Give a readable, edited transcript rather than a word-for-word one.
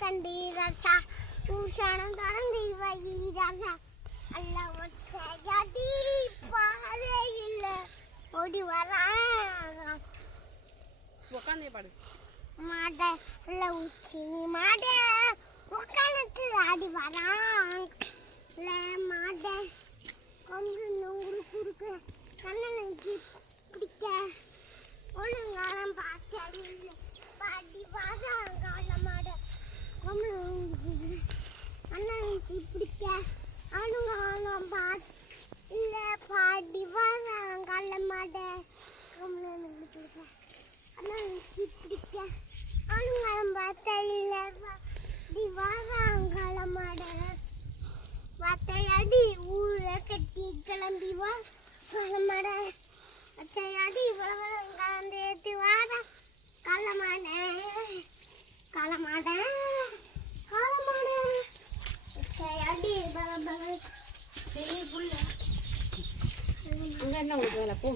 கண்டி ராசா பூஷணம் தொடர்ந்து வை ராசா அல்ல ஒற்றையடி பாலே இல்ல ஓடி வரா உட்காந்தே பாடு மாட இல்ல உச்சி மாட உட்காந்து ஆடி வரான் மாட கொம்பு நூறு குறுக்கு கண்ணனுக்கு பிடிக்க ஒழுங்காரம் பார்க்க பாடி வரான் கால மாட கொம்பு கண்ணனுக்கு பிடிக்க அழுங்காலம் பார்த்து இல்ல பாடி வரான் கால மாட கொம்பு பிடிக்க அண்ணனுக்கு பிடிக்க அழுங்காலம் பார்த்த இல்ல வாராங்காலமாட வத்தையடி ஊர கட்டி கிளம்பி வா காலமாட வத்தையடி கலந்து ஏற்றி வார காலமாட காலமாட காலமாட வத்தையடி பெரிய புள்ள அங்கே என்ன உங்களுக்கு வேலை போ